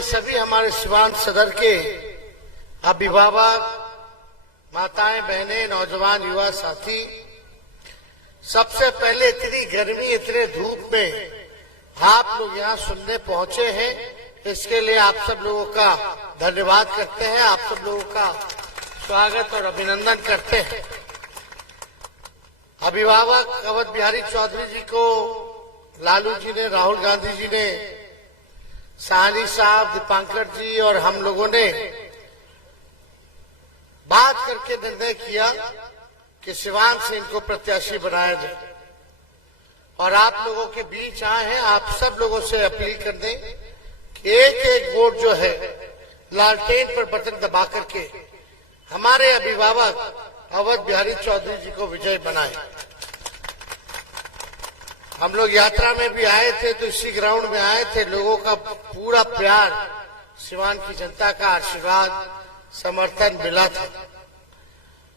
के सभी हमारे सिवान सदर के अभिभावक, माताएं, बहनें, नौजवान, युवा साथी, सबसे पहले इतनी गर्मी, इतने धूप में आप लोग यहाँ सुनने पहुंचे हैं, इसके लिए आप सब लोगों का धन्यवाद करते हैं, आप सब लोगों का स्वागत और अभिनंदन करते हैं। अभिभावक अवध बिहारी चौधरी जी को लालू जी ने, राहुल गांधी जी ने, साहनी साहब, दीपांकर जी और हम लोगों ने बात करके निर्णय किया कि सिवान से इनको प्रत्याशी बनाया जाए। और आप लोगों के बीच आए हैं, आप सब लोगों से अपील कर दें कि एक एक वोट जो है लालटेन पर बटन दबा करके हमारे अभिभावक अवध बिहारी चौधरी जी को विजय बनाए। हम लोग यात्रा में भी आए थे तो इसी ग्राउंड में आए थे, लोगों का पूरा प्यार, सिवान की जनता का आशीर्वाद, समर्थन मिला था।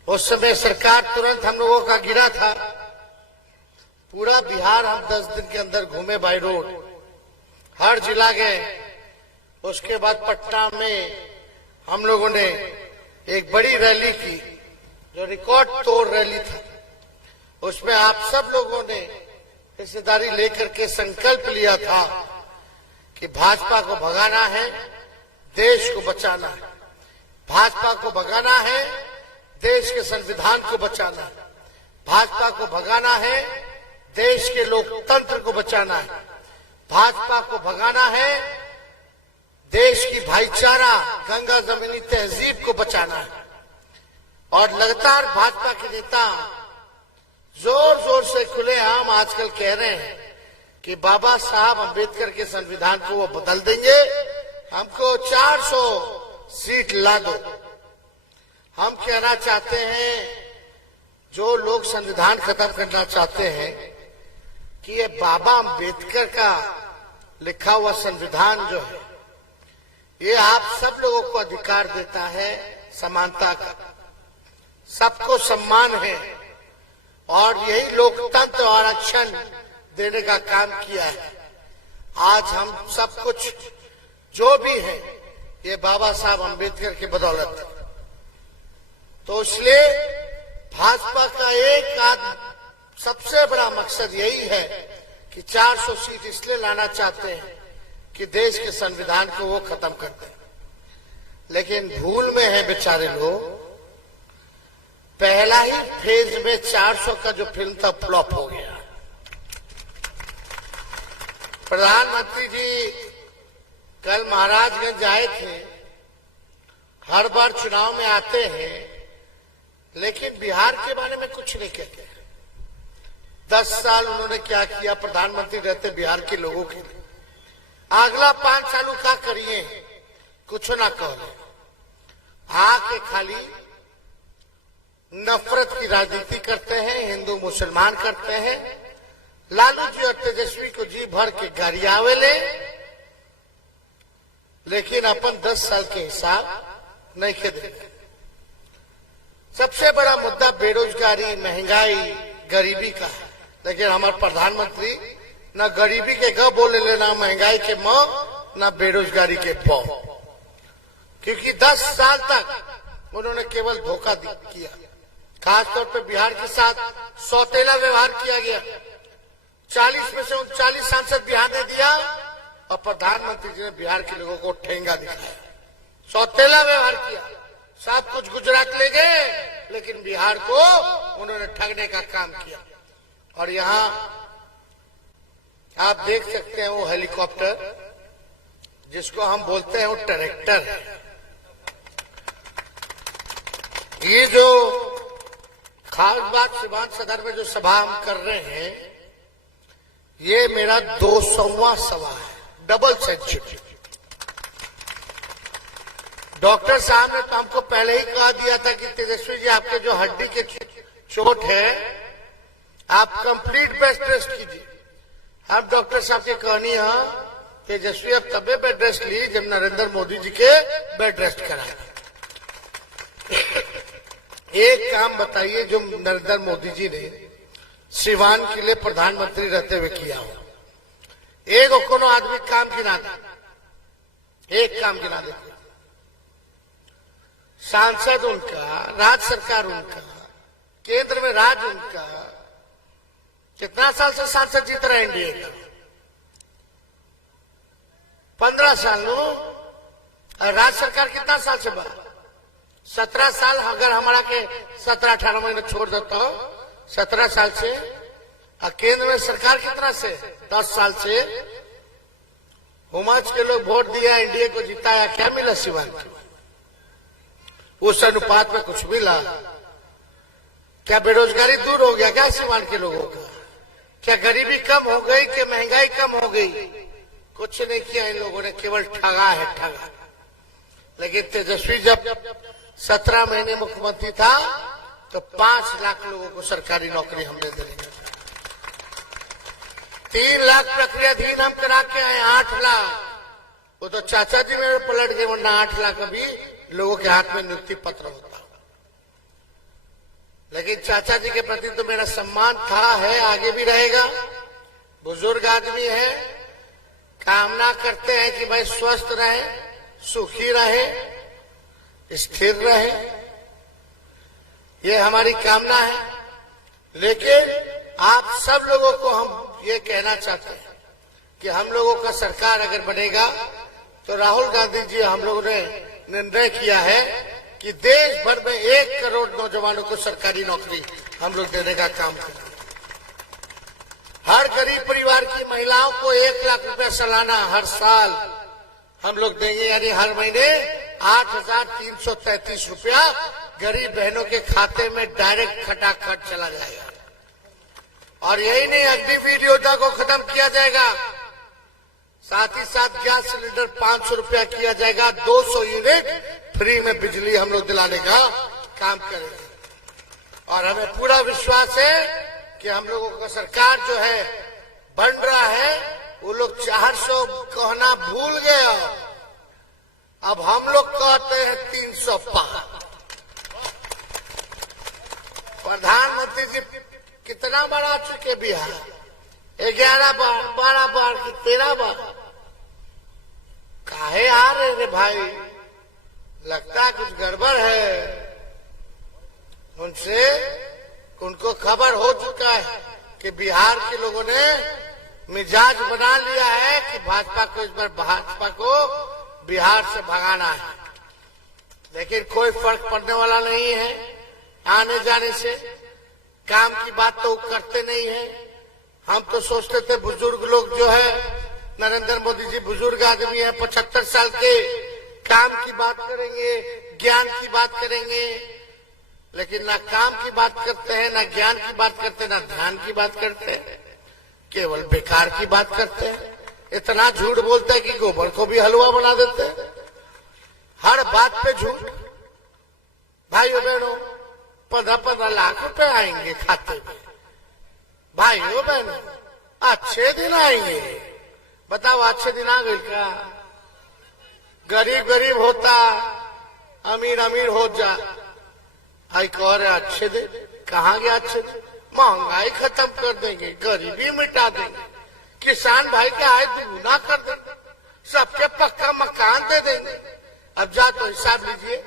उस समय सरकार तुरंत हम लोगों का गिरा था। पूरा बिहार हम 10 दिन के अंदर घूमे, बाई रोड हर जिला गए। उसके बाद पटना में हम लोगों ने एक बड़ी रैली की जो रिकॉर्ड तोड़ रैली था। उसमें आप सब लोगों ने हिस्सेदारी लेकर के संकल्प लिया था कि भाजपा को भगाना है, देश को बचाना है। भाजपा को भगाना है, देश के संविधान को बचाना है। भाजपा को भगाना है, देश के लोकतंत्र को बचाना है। भाजपा को भगाना है, देश की भाईचारा, गंगा जमीनी तहजीब को बचाना है। और लगातार भाजपा के नेता जोर जोर से खुलेआम आजकल कह रहे हैं कि बाबा साहब अम्बेडकर के संविधान को वो बदल देंगे, हमको 400 सीट ला दो। हम कहना चाहते हैं, जो लोग संविधान खत्म करना चाहते हैं, कि ये बाबा अम्बेडकर का लिखा हुआ संविधान जो है, ये आप सब लोगों को अधिकार देता है समानता का, सबको सम्मान है, और यही लोकतंत्र और आरक्षण देने का काम किया है। आज हम सब कुछ जो भी है ये बाबा साहब अम्बेडकर की बदौलत है। तो इसलिए भाजपा का एक सबसे बड़ा मकसद यही है कि 400 सीट इसलिए लाना चाहते हैं कि देश के संविधान को वो खत्म कर दें। लेकिन भूल में है बेचारे लोग, पहला ही फेज में 400 का जो फिल्म था फ्लॉप हो गया। प्रधानमंत्री जी कल महाराजगंज आए थे। हर बार चुनाव में आते हैं लेकिन बिहार के बारे में कुछ नहीं कहते। 10 साल उन्होंने क्या किया प्रधानमंत्री रहते बिहार के लोगों के लिए। अगला 5 सालों का करिए, कुछ ना कहो, आके खाली नफरत की राजनीति करते हैं, हिंदू मुसलमान करते हैं। लालू जी और तेजस्वी को जी भर के गरियावे ले, लेकिन अपन 10 साल के हिसाब नहीं के देंगे। सबसे बड़ा मुद्दा बेरोजगारी, महंगाई, गरीबी का है, लेकिन हमारे प्रधानमंत्री न गरीबी के ग बोले ले, ना महंगाई के म, न बेरोजगारी के प। क्योंकि 10 साल तक उन्होंने केवल धोखा किया। खासतौर पे बिहार के साथ सौतेला व्यवहार किया गया। 40 में से 39 सांसद बिहार ने दिया और प्रधानमंत्री जी ने बिहार के लोगों को ठेंगा दिखाया, सौतेला व्यवहार किया। सब कुछ गुजरात ले गए, लेकिन बिहार को उन्होंने ठगने का काम किया। और यहाँ आप देख सकते हैं वो हेलीकॉप्टर, जिसको हम बोलते हैं वो ट्रैक्टर है। ये जो खास बात सिवान सदर में जो सभा हम कर रहे हैं, ये मेरा 200वां सभा है, डबल सेंचुरी। डॉक्टर साहब ने तो हमको पहले ही कहा दिया था कि तेजस्वी जी आपके जो हड्डी के चोट है, आप कंप्लीट बेड रेस्ट कीजिए। अब डॉक्टर साहब की कहानी है, तेजस्वी अब तबे बेड रेस्ट ली जब नरेंद्र मोदी जी के बेड रेस्ट कराए। एक काम बताइए जो नरेंद्र मोदी जी ने सिवान के लिए प्रधानमंत्री रहते हुए किया हो। एक कोनो आदमी काम गिना था, एक काम गिना देते, सांसद उनका, राज्य सरकार उनका, केंद्र में राज उनका। कितना साल से सांसद जीत रहे एनडीए का? 15 साल नो। और राज्य सरकार कितना साल से बा? 17 साल। अगर हमारा के 17-18 महीने छोड़ देता हो, 17 साल से। और केंद्र में सरकार कितना से? 10 साल से। हुमाच के लोग वोट दिया, एनडीए को जिताया, क्या मिला सिवान को? उस अनुपात में कुछ मिला? क्या बेरोजगारी दूर हो गया क्या सिवान के लोगों का? क्या गरीबी कम हो गई कि महंगाई कम हो गई? कुछ नहीं किया इन लोगों ने, केवल ठगा है, ठगा। लेकिन तेजस्वी जब 17 महीने मुख्यमंत्री था तो 5 लाख लोगों को सरकारी नौकरी हमने देंगे। 3 लाख प्रक्रियाधीन हम करा के आए, 8 लाख। वो तो चाचा जी मेरे पलट गए, वरना 8 लाख अभी लोगों के हाथ में नियुक्ति पत्र होता। लेकिन चाचा जी के प्रति तो मेरा सम्मान था, है, आगे भी रहेगा। बुजुर्ग आदमी है, कामना करते हैं कि भाई स्वस्थ रहे, सुखी रहे, स्थिर रहे, ये हमारी कामना है। लेकिन आप सब लोगों को हम ये कहना चाहते हैं कि हम लोगों का सरकार अगर बनेगा तो राहुल गांधी जी, हम लोगों ने निर्णय किया है कि देश भर में 1 करोड़ नौजवानों को सरकारी नौकरी हम लोग देने का काम करेंगे। हर गरीब परिवार की महिलाओं को 1 लाख रुपए सालाना हर साल हम लोग देंगे, यानी हर महीने 8,333 रुपया गरीब बहनों के खाते में डायरेक्ट खटाखट चला जाएगा। और यही नहीं, अग्निवीर योजना को खत्म किया जाएगा। साथ ही साथ गैस सिलेंडर 500 रुपया किया जाएगा। 200 यूनिट फ्री में बिजली हम लोग दिलाने का काम करेंगे। और हमें पूरा विश्वास है कि हम लोगों का सरकार जो है बन रहा है, वो लोग 400 कहना भूल गए, अब हम लोग कहते हैं 300 पार। प्रधानमंत्री जी कितना बार आ चुके बिहार? 11 बार, 12 बार की 13 बार। काहे आ रहे रे भाई? लगता है कुछ गड़बड़ है। उनको खबर हो चुका है कि बिहार के लोगों ने मिजाज बना लिया है कि भाजपा को, इस बार भाजपा को बिहार से भगाना है। लेकिन कोई फर्क पड़ने वाला नहीं है आने जाने से। काम की बात तो करते नहीं है। हम तो सोचते थे बुजुर्ग लोग जो है, नरेंद्र मोदी जी बुजुर्ग आदमी है, 75 साल के, काम की बात करेंगे, ज्ञान की बात करेंगे। लेकिन ना काम की बात करते हैं, ना ज्ञान की बात करते हैं, ना ध्यान की बात करते हैं, केवल बेकार की बात करते हैं। इतना झूठ बोलते हैं कि गोबर को भी हलवा बना देते हैं। हर बात पे झूठ। भाइयों बहनों, 15-15 लाख रुपए आएंगे खाते में। भाइयों बहनों, अच्छे दिन आएंगे। बताओ, अच्छे दिन आ गए क्या? गरीब गरीब होता, अमीर अमीर हो जा। आई कह रहे अच्छे दिन कहाँ गया? अच्छे दिन महंगाई खत्म कर देंगे, गरीबी मिटा देंगे, किसान भाई के आय दुगुना कर देंगे, सबके पक्का मकान दे देंगे। अब जा तो हिसाब लीजिए,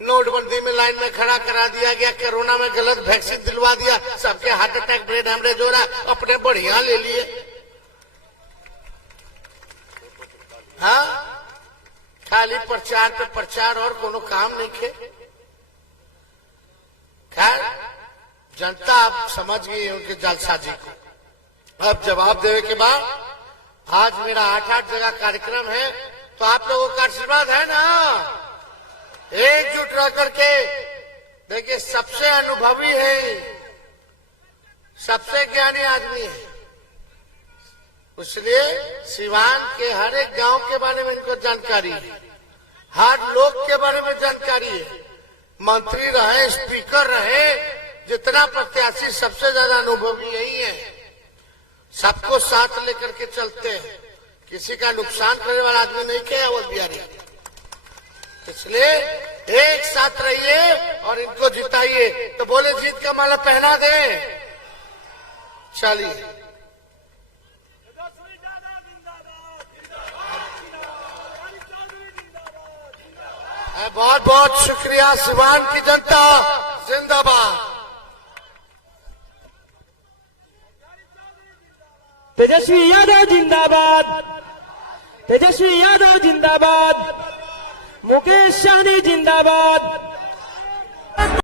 नोटबंदी में लाइन में खड़ा करा दिया गया, कोरोना में गलत वैक्सीन दिलवा दिया, सबके हार्ट अटैक, ब्रेन हेमरेज हो रहा, अपने बढ़िया ले लिए। हाँ, खाली प्रचार पे प्रचार और कोनो काम नहीं खे। खैर, जनता अब समझ गई है उनके जालसाजी को। अब जवाब देने के बाद आज मेरा 8-8 जगह कार्यक्रम है, तो आप लोगों का आशीर्वाद है ना? एकजुट रह करके देखिए, सबसे अनुभवी है, सबसे ज्ञानी आदमी है, इसलिए सिवान के हर एक गांव के बारे में इनको जानकारी है, हर लोग के बारे में जानकारी है। मंत्री रहे, स्पीकर रहे, जितना प्रत्याशी, सबसे ज्यादा अनुभवी यही है। सबको साथ लेकर के चलते हैं, किसी का नुकसान करने वाला आदमी नहीं क्या वो बिहारी। इसलिए एक साथ रहिए और इनको जिताइए। तो बोले जीत का माला पहना दे। चलिए, बहुत बहुत शुक्रिया। सिवान की जनता जिंदाबाद। तेजस्वी यादव जिंदाबाद, तेजस्वी यादव जिंदाबाद, मुकेश सहनी जिंदाबाद।